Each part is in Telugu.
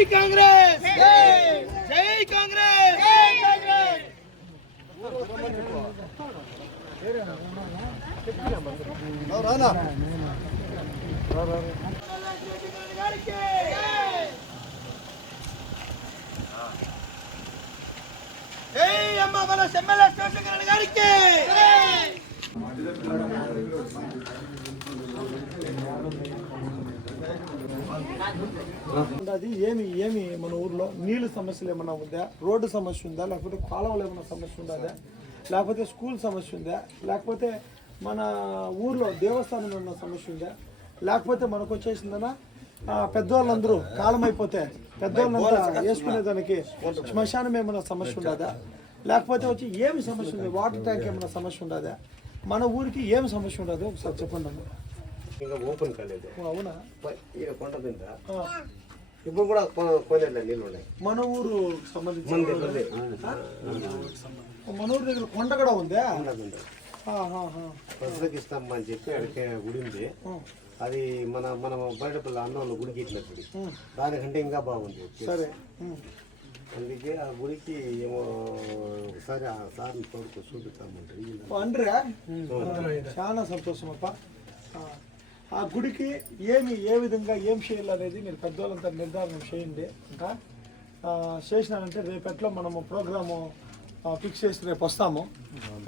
జై కాంగ్రెస్ జై కాంగ్రెస్ జై అమ్మ మన ఎమ్మెల్యే శివశంకర్ గారికి అది ఏమి ఏమి మన ఊర్లో నీళ్ళ సమస్యలు ఏమైనా ఉందా? రోడ్డు సమస్య ఉందా? లేకపోతే కాలువలు ఏమైనా సమస్య ఉందా? లేకపోతే స్కూల్ సమస్య ఉందా? లేకపోతే మన ఊర్లో దేవస్థానం ఏమైనా సమస్య ఉందా? లేకపోతే మనకు వచ్చేసిందనా ఆ, పెద్దవాళ్ళందరూ కాలం అయిపోతే పెద్దవాళ్ళంతా వేసుకునే దానికి శ్మశానం ఏమైనా సమస్య ఉండదా? లేకపోతే వచ్చి ఏమి సమస్య ఉంది? వాటర్ ట్యాంక్ ఏమైనా సమస్య ఉండదా? మన ఊరికి ఏమి సమస్య ఉండదు ఒకసారి చెప్పండి అన్న. ఇంకా ఓపెన్ కాలేదు. అవునా? కొండ ఇప్పుడు కూడా కొనేళ్ళ నీళ్ళు ఉన్నాయి. మన ఊరు సంబంధించి మన ఊరి దగ్గర కొండ కూడా ఉందా. ప్రజలకు ఇస్తాం అని చెప్పి అడిగే గుడి ఉంది. అది మన మన బయట పిల్ల అన్నంలో గుడికి ఉం. దానికంటే ఇంకా బాగుంది. సరే. అందుకే ఆ గుడికి ఏమో ఒకసారి ఆ సార్ని తోడుకు చూపిస్తామంటారు చాలా సంతోషం అప్ప. ఆ, గుడికి ఏమి ఏ విధంగా ఏం చేయాలి అనేది మీరు పెద్దవాళ్ళంతా నిర్ధారణ చేయండి. ఇంకా చేసినానంటే చేసినారంటే రేపట్లో మనము ప్రోగ్రాము ఫిక్స్ చేసి రేపు వస్తాము.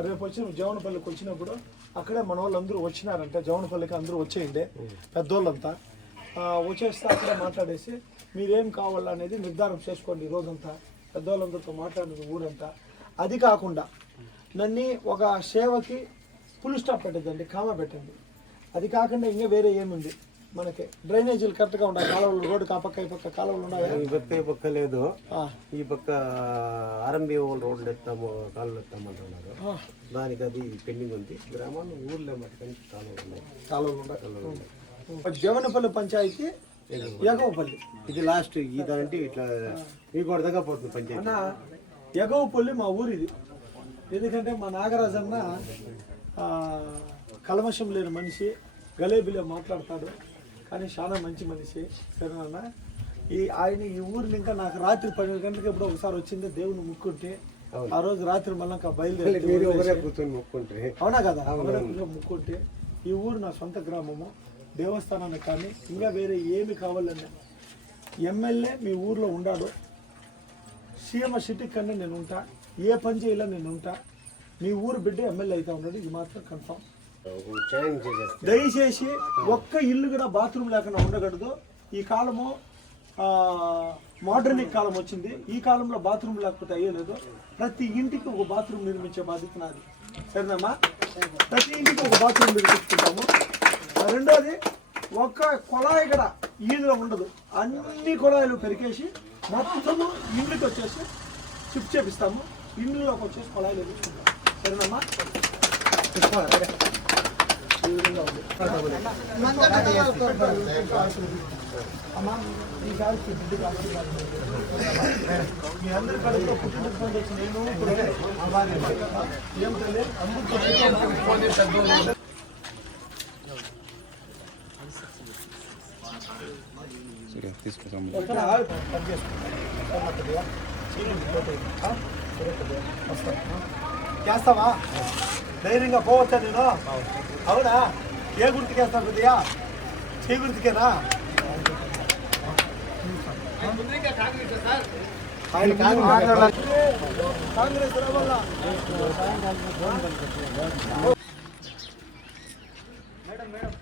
రేపు వచ్చి జవనపల్లికి వచ్చినప్పుడు అక్కడే మన వాళ్ళు అందరూ వచ్చినారంటే జవనపల్లికి అందరూ వచ్చేయండి పెద్దోళ్ళంతా. వచ్చేస్తే అక్కడే మాట్లాడేసి మీరేం కావాలనేది నిర్ధారణ చేసుకోండి రోజంతా పెద్దవాళ్ళందరితో మాట్లాడిన ఊరంతా. అది కాకుండా నన్ను ఒక సేవకి ఫుల్ స్టాప్ పెట్టద్దండి కామ పెట్టండి. అది కాకుండా ఇంకా వేరే ఏముంది? మనకి డ్రైనేజీలు కరెక్ట్గా ఉన్నాయి కాలువలు రోడ్డు ఆ పక్క ఈ పక్క కాలువలు ఉన్నాయా? ఈ పక్క ఈ పక్క లేదు. ఈ పక్క ఆర్ఎంబి రోడ్లు ఎత్తాము కాళ్ళు ఎత్తామంటున్నారు. దానికి అది పెండింగ్ ఉంది. గ్రామాల్లో ఊర్లో మట్టుకని కాలువలు ఉన్నాయి. కాలువలు ఉన్నాయి. జవనపల్లి పంచాయతీ ఎగవపల్లి ఇది లాస్ట్ ఇదంటే ఇట్లా మీ కూడా దగ్గర పోతుంది పంచాయతీ. ఎగవపల్లి మా ఊరిది. ఎందుకంటే మా నాగరాజన్న కల్మషం లేని మనిషి గలేబిలే మాట్లాడతాడు. కానీ చాలా మంచి మనిషి సరేనన్న ఈ ఆయన ఈ ఊరిని ఇంకా నాకు రాత్రి పన్నెండు గంటలకు ఎప్పుడో ఒకసారి వచ్చింది దేవుని ముక్కుంటే. ఆ రోజు రాత్రి మళ్ళీ ఇంకా బయలుదేరి అవునా కదా? ముక్కుంటే ఈ ఊరు నా సొంత గ్రామము దేవస్థానానికి కానీ ఇంకా వేరే ఏమి కావాలన్నా. ఎమ్మెల్యే మీ ఊర్లో ఉండాడు. సీఎం సిటీ కన్నా నేను ఉంటా. ఏ పని చేయాలో నేను ఉంటా. మీ ఊరు బిడ్డ ఎమ్మెల్యే అయితే ఉన్నాడు ఇది మాత్రం కన్ఫామ్ దయచేసి ఒక్క ఇల్లు కూడా బాత్రూమ్ లేకుండా ఉండకూడదు. ఈ కాలము మోడర్నిక్ కాలం వచ్చింది. ఈ కాలంలో బాత్రూమ్ లేకపోతే అయ్యలేదు ప్రతి ఇంటికి ఒక బాత్రూమ్ నిర్మించే బాధ్యత నాది. సరేనమ్మా? ప్రతి ఇంటికి ఒక బాత్రూమ్ నిర్మించుకుంటాము. రెండోది ఒక్క కుళాయి కూడా ఈదులో ఉండదు. అన్ని కుళాయిలు పెరికేసి మొత్తము ఇండ్లకి వచ్చేసి షిఫ్ట్ చేపిస్తాము. ఇండ్లలోకి వచ్చేసి కుళాయిలు ఎదుర్కొంటాము. సరేనమ్మా? మీ అందరి కడుపులో పుట్టిన ఫోన్ చేసి నేను ఏం తెలియదు చేస్తావా ధైర్యంగా పోవచ్చా నేను అవునా ఏ గుర్తుకేస్తా కొద్దిగా చే గుర్తుకేనా ఆయన కాంగ్రెస్ కాంగ్రెస్ మేడం మేడం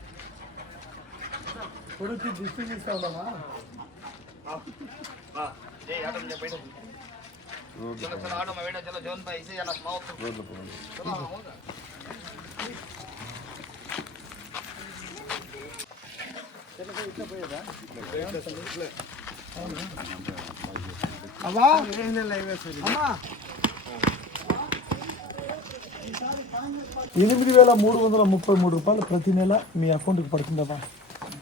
కొడుకు దిష్టి తీస్తా ఉన్నావా चलो चलो आटो में बैठो चलो जोन भाई इसे जाना सुनाओ तो चलो होगा అమ్మా అమ్మా ఎనిమిది వేల మూడు వందల ముప్పై మూడు రూపాయలు ప్రతి నెల మీ అకౌంట్కి పడుతుందమ్మా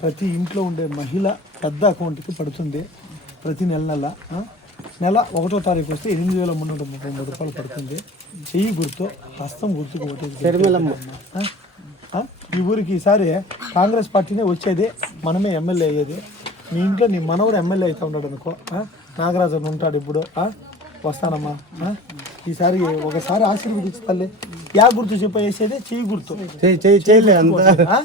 ప్రతి ఇంట్లో ఉండే మహిళ పెద్ద అకౌంట్కి పడుతుంది ప్రతి నెల నెల ఆ? నెల ఒకటో తారీఖు వస్తే ఎనిమిది వేల మూడు వందల ముప్పై మూడు రూపాయలు పడుతుంది చెయ్యి గుర్తు హస్తం గుర్తుకు ఒకటి? ఈ ఊరికి ఈసారి కాంగ్రెస్ పార్టీనే వచ్చేది మనమే ఎమ్మెల్యే అయ్యేది మీ ఇంట్లో నీ మనవడు ఎమ్మెల్యే అవుతా ఉన్నాడు అనుకో ఆ? నాగరాజు అని ఉంటాడు ఇప్పుడు? వస్తానమ్మా? ఈసారి ఒకసారి ఆశీర్వదించు తల్లి యా గుర్తు చెప్పేసేది చెయ్యి గుర్తు చేయలే అంతా ఆ?